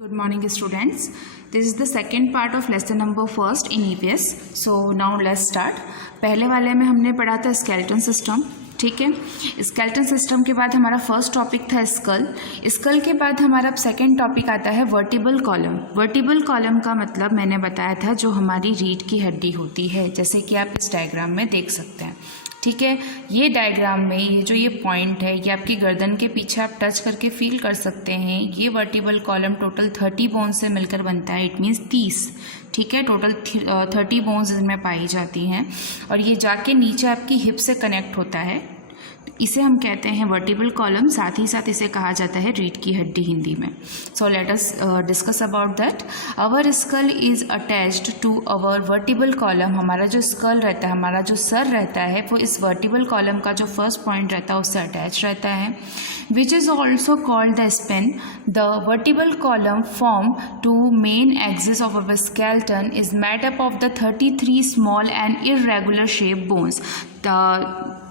Good morning students. This is the second part of lesson number first in EVS. So now let's start. पहले वाले में हमने पढ़ा था स्केलेटन सिस्टम, ठीक है। स्केलेटन सिस्टम के बाद हमारा फर्स्ट टॉपिक था स्कल। स्कल के बाद हमारा सेकंड टॉपिक आता है वर्टिबल कॉलम। वर्टिबल कॉलम का मतलब मैंने बताया था जो हमारी रीढ़ की हड्डी होती है, जैसे कि आप इस डायग्राम में देख सकते हैं, ठीक है। ये डायग्राम में ये जो ये पॉइंट है ये आपकी गर्दन के पीछे आप टच करके फील कर सकते हैं। ये वर्टिबल कॉलम टोटल 30 बोन्स से मिलकर बनता है, इट मीन्स 30, ठीक है। टोटल 30 बोन्स इसमें पाई जाती हैं और ये जाके नीचे आपकी हिप से कनेक्ट होता है, इसे हम कहते हैं वर्टिबल कॉलम। साथ ही साथ इसे कहा जाता है रीढ़ की हड्डी हिंदी में। So let us discuss about that. Our skull is attached to our vertebral column. हमारा जो स्कल रहता है, हमारा जो सर रहता है, वो इस वर्टिबल कॉलम का जो फर्स्ट पॉइंट रहता है उससे अटैच रहता है, which is also called the spine. The vertebral column form to main axis of our skeleton is made up of the 33 small and irregular shape bones.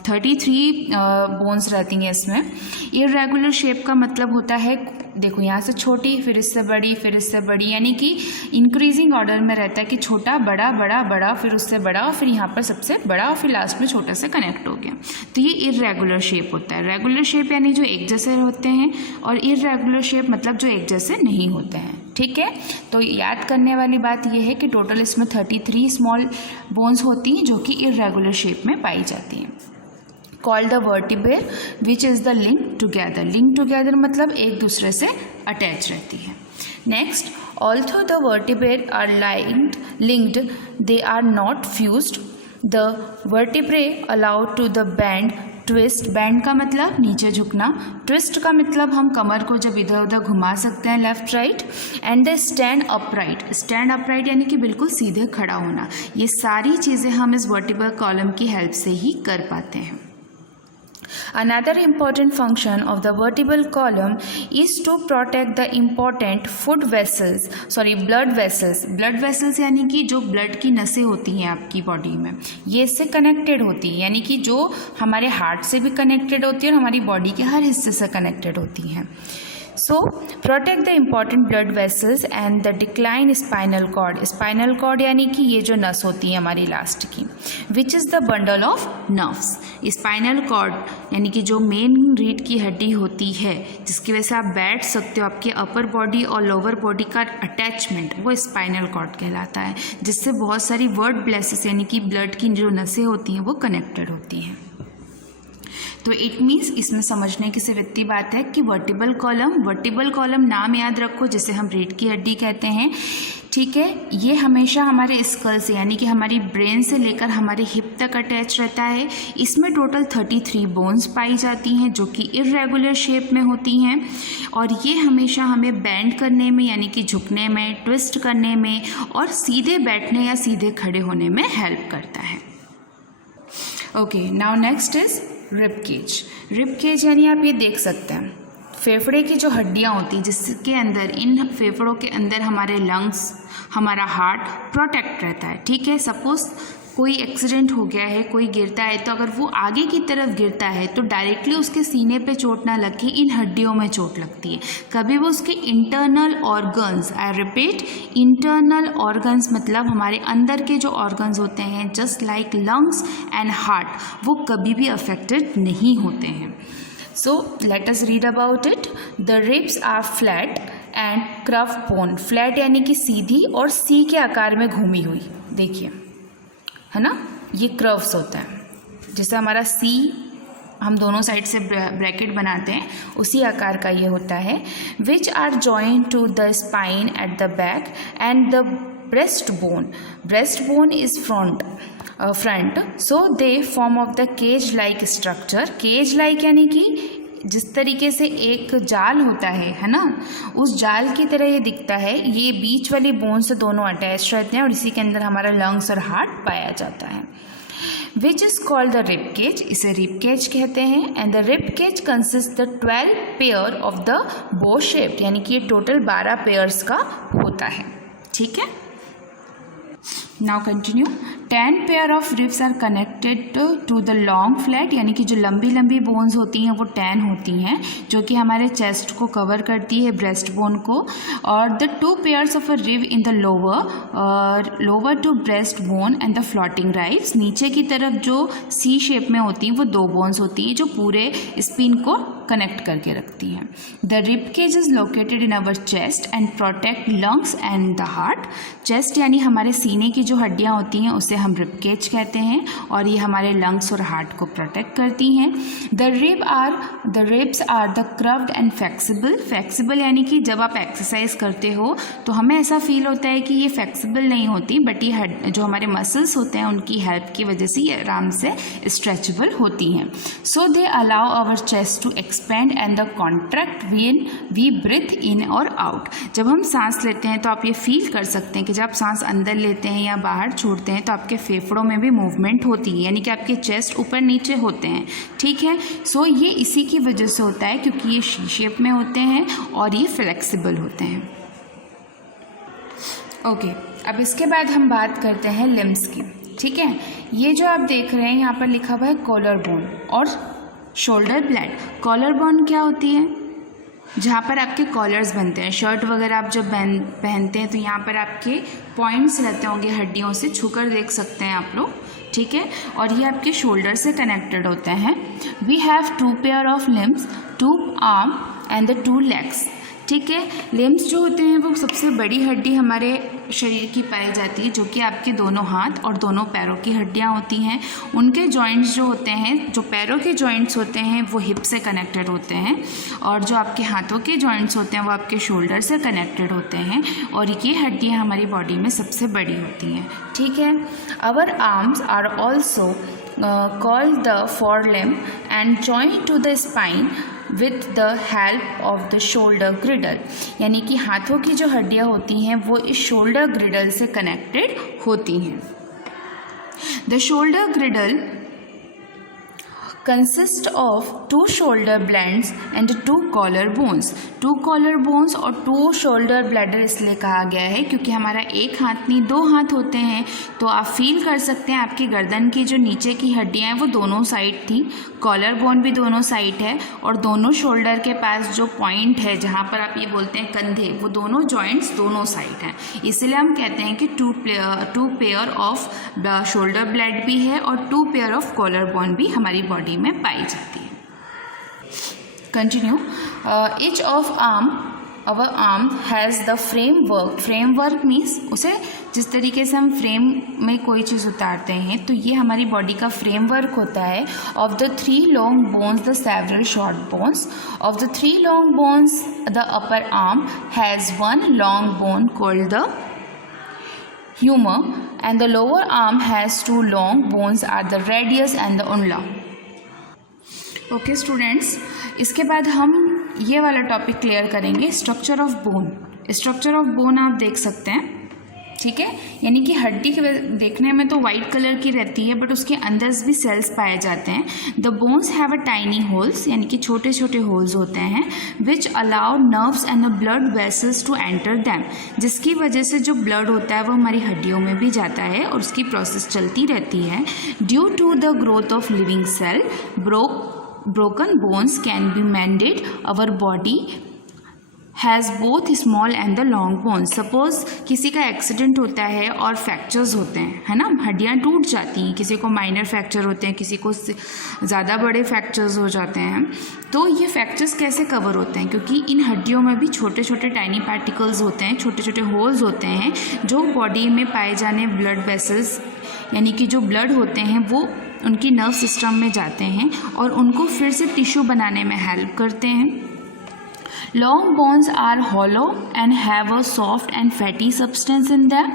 33 bones रहती हैं इसमें। इर्रेगुलर शेप का मतलब होता है, देखो यहाँ से छोटी, फिर इससे बड़ी, फिर इससे बड़ी, यानी कि इंक्रीजिंग ऑर्डर में रहता है कि छोटा बड़ा बड़ा बड़ा, फिर उससे बड़ा, फिर यहाँ पर सबसे बड़ा, फिर लास्ट में छोटा से कनेक्ट हो गया। तो ये इर्रेगुलर शेप होता है। रेगुलर शेप यानी जो एक जैसे होते हैं, और इर्रेगुलर शेप मतलब जो एक जैसे नहीं होते हैं, ठीक है। तो याद करने वाली बात यह है कि टोटल इसमें 33 स्मॉल बोन्स होती हैं जो कि इर्रेगुलर शेप में पाई जाती हैं। Called the vertebrae which is the link together. Link together मतलब एक दूसरे से अटैच रहती है। Next, although the vertebrae are linked they are not fused. The vertebrae allow to the band twist. Band का मतलब नीचे झुकना, ट्विस्ट का मतलब हम कमर को जब इधर उधर घुमा सकते हैं left right. And the stand upright. Stand upright यानी कि बिल्कुल सीधे खड़ा होना। ये सारी चीज़ें हम इस वर्टिबल कॉलम की हेल्प से ही कर पाते हैं। Another important function of the vertebral column is to protect the important blood vessels. Blood vessels यानी कि जो ब्लड की नसें होती हैं आपकी बॉडी में, ये इससे कनेक्टेड होती हैं, यानी कि जो हमारे हार्ट से भी कनेक्टेड होती है और हमारी बॉडी के हर हिस्से से कनेक्टेड होती हैं। So protect the important blood vessels and the decline spinal cord. Spinal cord यानी कि ये जो नस होती है हमारी लास्ट की, which is the bundle of nerves. Spinal cord यानी कि जो मेन रीढ़ की हड्डी होती है जिसकी वजह से आप बैठ सकते हो, आपके अपर बॉडी और लोअर बॉडी का अटैचमेंट, वो स्पाइनल कॉर्ड कहलाता है, जिससे बहुत सारी ब्लड वेसल्स यानी कि ब्लड की जो नसें होती हैं वो कनेक्टेड होती हैं। तो इट मीन्स इसमें समझने की सिर्फ इतनी बात है कि वर्टिबल कॉलम नाम याद रखो, जिसे हम रीढ़ की हड्डी कहते हैं, ठीक है। ये हमेशा हमारे स्कल से यानी कि हमारी ब्रेन से लेकर हमारे हिप तक अटैच रहता है। इसमें टोटल 33 बोन्स पाई जाती हैं जो कि इर्रेगुलर शेप में होती हैं, और ये हमेशा हमें बैंड करने में यानी कि झुकने में, ट्विस्ट करने में और सीधे बैठने या सीधे खड़े होने में हेल्प करता है। Okay, now next is rib cage. Rib cage यानी आप ये देख सकते हैं फेफड़े की जो हड्डियाँ होती हैं, जिसके अंदर, इन फेफड़ों के अंदर हमारे लंग्स, हमारा हार्ट प्रोटेक्ट रहता है, ठीक है। सपोज कोई एक्सीडेंट हो गया है, कोई गिरता है, तो अगर वो आगे की तरफ गिरता है तो डायरेक्टली उसके सीने पे चोट ना लग के इन हड्डियों में चोट लगती है। कभी वो उसके internal organs, I repeat internal organs मतलब हमारे अंदर के जो ऑर्गन्स होते हैं, just like lungs and heart, वो कभी भी अफेक्टेड नहीं होते हैं। So let us read about it. The ribs are flat and curve bone. Flat यानी कि सीधी और सी के आकार में घूमी हुई, देखिए है ना, ये कर्व्स होता है, जैसे हमारा सी हम दोनों साइड से ब्रैकेट बनाते हैं, उसी आकार का ये होता है। Which are joint to the spine at the back and the breast bone. Breast bone is front, so they form of the cage like structure. Cage like यानी कि जिस तरीके से एक जाल होता है ना, उस जाल की तरह ये दिखता है। ये बीच वाली बोन से दोनों अटैच रहते हैं और इसी के अंदर हमारा लंग्स और हार्ट पाया जाता है। Which is called the rib cage. इसे रिब केज कहते हैं। And the rib cage consist the 12 pair of the bow shape, यानी कि ये टोटल 12 पेयर्स का होता है, ठीक है। Now continue. 10 pair of ribs are connected to the long flat, यानी कि जो लंबी लंबी बोन्स होती हैं वो 10 होती हैं, जो कि हमारे चेस्ट को कवर करती है, ब्रेस्ट बोन को. और the 2 pairs of a rib in the lower to breast bone and the floating ribs, नीचे की तरफ जो सी शेप में होती हैं वो 2 बोन्स होती हैं जो पूरे स्पिन को कनेक्ट करके रखती हैं. The rib cage is located in our chest and protect lungs and the heart. Chest यानी हमारे सीने की जो हड्डियां होती हैं उसे हम रिब केज कहते हैं, और ये हमारे लंग्स और हार्ट को प्रोटेक्ट करती हैं. The ribs are the curved and flexible. Flexible यानी कि जब आप एक्सरसाइज करते हो तो हमें ऐसा फील होता है कि ये फ्लेक्सिबल नहीं होती, बट ये जो हमारे मसल्स होते हैं उनकी हेल्प की वजह से ये आराम से स्ट्रेचेबल होती हैं. So they allow our chest to expand and the contract when we breathe in और आउट. जब हम सांस लेते हैं तो आप ये फील कर सकते हैं कि जब आप सांस अंदर लेते हैं या बाहर छोड़ते हैं तो आपके फेफड़ों में भी मूवमेंट होती है, यानी कि आपके चेस्ट ऊपर नीचे होते हैं. ठीक है, सो ये इसी की वजह से होता है क्योंकि ये शी शेप में होते हैं और ये फ्लेक्सिबल होते हैं. ओके, अब इसके बाद हम बात करते हैं लिम्स की. ठीक है, ये जो आप देख रहे हैं यहाँ पर लिखा हुआ है कॉलर बोन और शोल्डर ब्लेड. कॉलर बोन क्या होती है? जहाँ पर आपके कॉलर्स बनते हैं, शर्ट वगैरह आप जब पहनते हैं तो यहाँ पर आपके पॉइंट्स रहते होंगे हड्डियों से, छूकर देख सकते हैं आप लोग. ठीक है, और ये आपके शोल्डर से कनेक्टेड होते हैं. We have 2 pair of limbs, 2 arm and the 2 legs. ठीक है, लिम्स जो होते हैं वो सबसे बड़ी हड्डी हमारे शरीर की पाई जाती है, जो कि आपके दोनों हाथ और दोनों पैरों की हड्डियां होती हैं. उनके जॉइंट्स जो होते हैं, जो पैरों के जॉइंट्स होते हैं वो हिप से कनेक्टेड होते हैं, और जो आपके हाथों के जॉइंट्स होते हैं वो आपके शोल्डर से कनेक्टेड होते हैं, और ये हड्डियां हमारी बॉडी में सबसे बड़ी होती हैं. ठीक है, our arms are also called the forelimb and joined to the spine with the help of the shoulder girdle. यानी कि हाथों की जो हड्डियां होती हैं वो इस शोल्डर ग्रिडल से कनेक्टेड होती हैं. The shoulder girdle consist of 2 shoulder blades and 2 collar bones. 2 collar bones और 2 shoulder bladder इसलिए कहा गया है क्योंकि हमारा एक हाथ नहीं 2 हाथ होते हैं. तो आप फील कर सकते हैं आपकी गर्दन की जो नीचे की हड्डियां हैं वो दोनों साइड थी, कॉलर बोन भी दोनों साइड है, और दोनों शोल्डर के पास जो पॉइंट है जहाँ पर आप ये बोलते हैं कंधे, वो दोनों जॉइंट्स दोनों साइड हैं. इसलिए हम कहते हैं कि 2 पेयर ऑफ शोल्डर ब्लेड भी है और 2 पेयर ऑफ कॉलर बोन भी हमारी बॉडी में पाई जाती है. Continue. Each of our arm has the framework. Framework means उसे जिस तरीके से हम फ्रेम में कोई चीज़ उतारते हैं तो ये हमारी बॉडी का फ्रेमवर्क होता है. Of the 3 long bones the several short bones. Of the 3 long bones the upper arm has 1 long bone called the humor and the lower arm has 2 long bones are the radius and the ulna. Okay students, इसके बाद हम ये वाला topic clear करेंगे, structure of bone. Structure of bone आप देख सकते हैं. ठीक है, यानी कि हड्डी के देखने में तो वाइट कलर की रहती है बट उसके अंदर भी सेल्स पाए जाते हैं. The bones have a tiny holes, यानी कि छोटे छोटे होल्स होते हैं, which allow nerves and the blood vessels to enter them. जिसकी वजह से जो ब्लड होता है वो हमारी हड्डियों में भी जाता है और उसकी प्रोसेस चलती रहती है. Due to the growth of living cell, broken bones can be mended. Our body has both small and the long bones. Suppose किसी का एक्सीडेंट होता है और फ्रैक्चर्स होते हैं, है ना, हड्डियाँ टूट जाती हैं, किसी को माइनर फ्रैक्चर होते हैं, किसी को ज़्यादा बड़े फ्रैक्चर्स हो जाते हैं. तो ये फ्रैक्चर्स कैसे कवर होते हैं? क्योंकि इन हड्डियों में भी छोटे छोटे टाइनी पार्टिकल्स होते हैं, छोटे छोटे होल्स होते हैं जो बॉडी में पाए जाने ब्लड वेसल्स, यानी कि जो ब्लड होते हैं वो उनकी नर्व सिस्टम में जाते हैं और उनको फिर से टिश्यू बनाने में हेल्प करते हैं. Long bones are hollow and have a soft and fatty substance in them.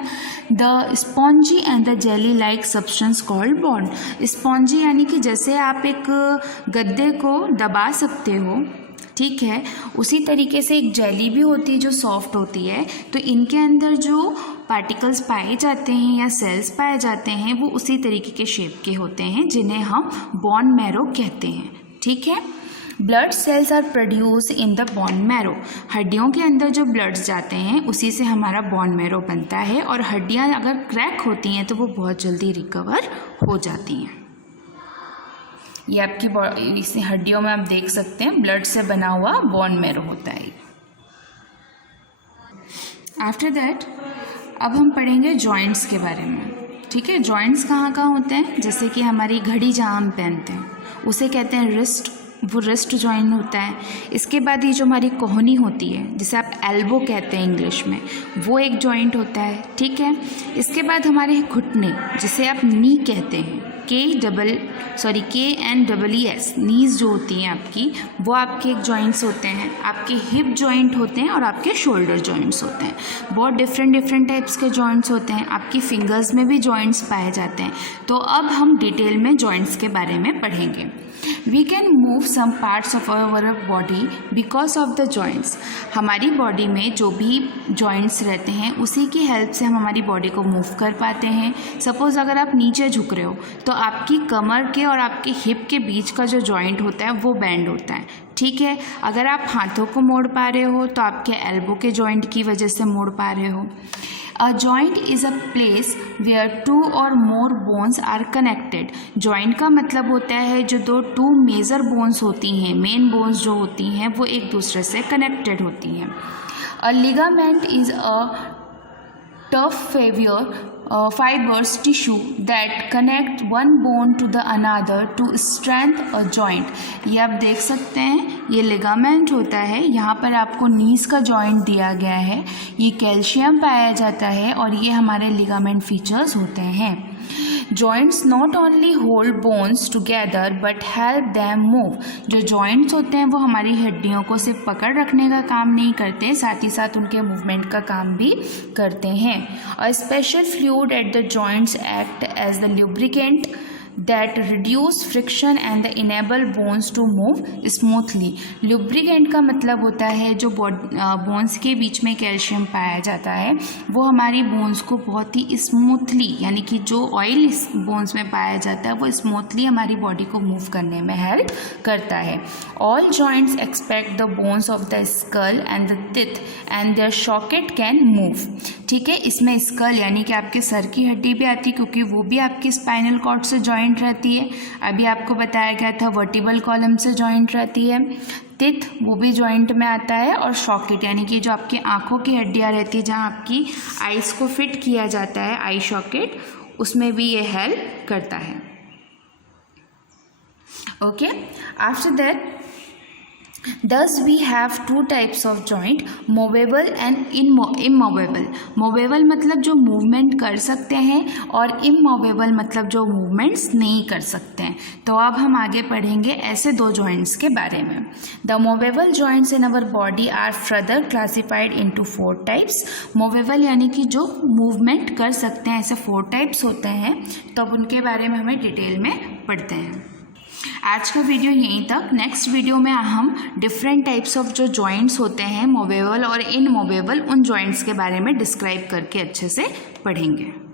The spongy and the jelly-like substance called bone. Spongy यानी कि जैसे आप एक गद्दे को दबा सकते हो, ठीक है, उसी तरीके से एक जेली भी होती है जो सॉफ्ट होती है. तो इनके अंदर जो पार्टिकल्स पाए जाते हैं या सेल्स पाए जाते हैं वो उसी तरीके के शेप के होते हैं जिन्हें हम बोन मैरो कहते हैं. ठीक है. Blood cells are produce in the bone marrow. हड्डियों के अंदर जो ब्लड्स जाते हैं उसी से हमारा बोन मैरो बनता है, और हड्डियाँ अगर क्रैक होती हैं तो वो बहुत जल्दी रिकवर हो जाती हैं। ये आपकी इसी हड्डियों में आप देख सकते हैं ब्लड से बना हुआ बोन मैरो होता है। आफ्टर दैट अब हम पढ़ेंगे जॉइंट्स के बारे में। ठीक है, जॉइंट्स कहाँ कहाँ होते हैं? जैसे कि हमारी घड़ी जहाँ हम पहनते हैं उसे कहते हैं रिस्ट, वो रिस्ट जॉइंट होता है। इसके बाद ये जो हमारी कोहनी होती है जिसे आप एल्बो कहते हैं इंग्लिश में, वो एक जॉइंट होता है। ठीक है, इसके बाद हमारे घुटने जिसे आप नी कहते हैं, KNEES, नीज जो होती हैं आपकी, वो आपके एक जॉइंट्स होते हैं। आपके हिप जॉइंट होते हैं और आपके शोल्डर जॉइंट्स होते हैं। बहुत डिफरेंट टाइप्स के जॉइंट्स होते हैं। आपकी फिंगर्स में भी जॉइंट्स पाए जाते हैं। तो अब हम डिटेल में जॉइंट्स के बारे में पढ़ेंगे। We can move some parts of our body because of the joints। हमारी बॉडी में जो भी जॉइंट्स रहते हैं उसी की हेल्प से हम हमारी बॉडी को मूव कर पाते हैं। सपोज़ अगर आप नीचे झुक रहे हो तो आपकी कमर के और आपके हिप के बीच का जो जॉइंट होता है वो बेंड होता है। ठीक है, अगर आप हाथों को मोड़ पा रहे हो तो आपके एल्बो के जॉइंट की वजह से मोड़ पा रहे हो। A joint is a place where two or more bones are connected। Joint का मतलब होता है जो टू मेजर बोन्स होती हैं, मेन बोन्स जो होती हैं वो एक दूसरे से कनेक्टेड होती हैं। A ligament is a tough fibrous tissue that connect one bone to the another to strengthen a joint। ये आप देख सकते हैं, ये लिगामेंट होता है। यहाँ पर आपको नीज का जॉइंट दिया गया है। ये कैल्शियम पाया जाता है और ये हमारे लिगामेंट फीचर्स होते हैं। Joints not only hold bones together but help them move. जो जॉइंट्स होते हैं वो हमारी हड्डियों को सिर्फ पकड़ रखने का काम नहीं करते, साथ ही साथ उनके मूवमेंट का काम भी करते हैं। A special fluid at the joints act as the lubricant that reduce friction and enable bones to move smoothly। Lubricant का मतलब होता है जो बोन्स के बीच में कैल्शियम पाया जाता है वो हमारी बोन्स को बहुत ही स्मूथली, यानी कि जो ऑयल इस बोन्स में पाया जाता है वो स्मूथली हमारी बॉडी को मूव करने में हेल्प करता है। All joints expect the bones of the skull and the teeth and their socket can move. ठीक है, इसमें स्कल यानी कि आपके सर की हड्डी भी आती है क्योंकि वो भी आपकी स्पाइनल कॉर्ड से जॉइंट रहती है। अभी आपको बताया गया था वर्टिबल कॉलम से जॉइंट रहती है। टिथ वो भी जॉइंट में आता है, और सॉकेट यानी कि जो आपकी आंखों की हड्डियां रहती है जहां आपकी आईज को फिट किया जाता है, आई सॉकेट, उसमें भी ये हेल्प करता है। Okay, after that Thus we have two types of joint, movable and immovable। Movable मतलब जो मूवमेंट कर सकते हैं और immovable मतलब जो मूवमेंट्स नहीं कर सकते हैं। तो अब हम आगे पढ़ेंगे ऐसे दो जॉइंट्स के बारे में। The movable joints in our body are further classified into 4 types। Movable यानी कि जो मूवमेंट कर सकते हैं, ऐसे 4 टाइप्स होते हैं। तो अब उनके बारे में हमें डिटेल में पढ़ते हैं। आज का वीडियो यहीं तक। नेक्स्ट वीडियो में हम डिफरेंट टाइप्स ऑफ जो जॉइंट्स होते हैं मूवेबल और इनमूवेबल, उन जॉइंट्स के बारे में डिस्क्राइब करके अच्छे से पढ़ेंगे।